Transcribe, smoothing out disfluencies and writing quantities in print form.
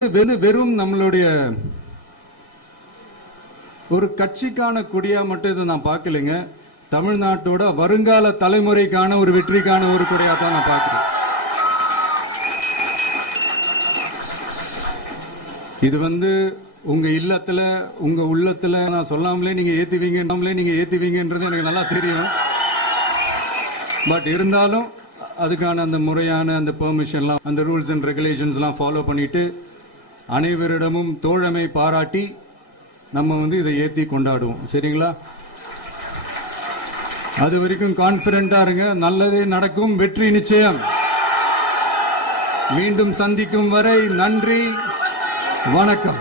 வெறும் நம்மளுடைய ஒரு கட்சிக்கான கொடியா மட்டும் இதை நான் பார்க்கலைங்க. தமிழ்நாட்டோட வருங்கால தலைமுறைக்கான ஒரு வெற்றிக்கான ஒரு கொடியா தான் நான் பார்க்கிறேன். இது உங்க இல்லத்துல உங்க உள்ளத்துல நான் சொல்லாமலே நீங்க ஏத்துவீங்கன்றது எனக்கு நல்லா தெரியும். பட் இருந்தாலும் அதுக்கான அந்த முறையான அந்த பெர்மிஷன்லாம் அந்த ரூல்ஸ் அண்ட் ரெகுலேஷன்ஸ்லாம் ஃபாலோ பண்ணிட்டு அனைவரிடமும் தோழமை பாராட்டி நம்ம இதை ஏற்றி கொண்டாடுவோம். சரிங்களா? அது வரைக்கும் கான்பிடண்டா இருங்க. நல்லதே நடக்கும். வெற்றி நிச்சயம். மீண்டும் சந்திக்கும் வரை நன்றி, வணக்கம்.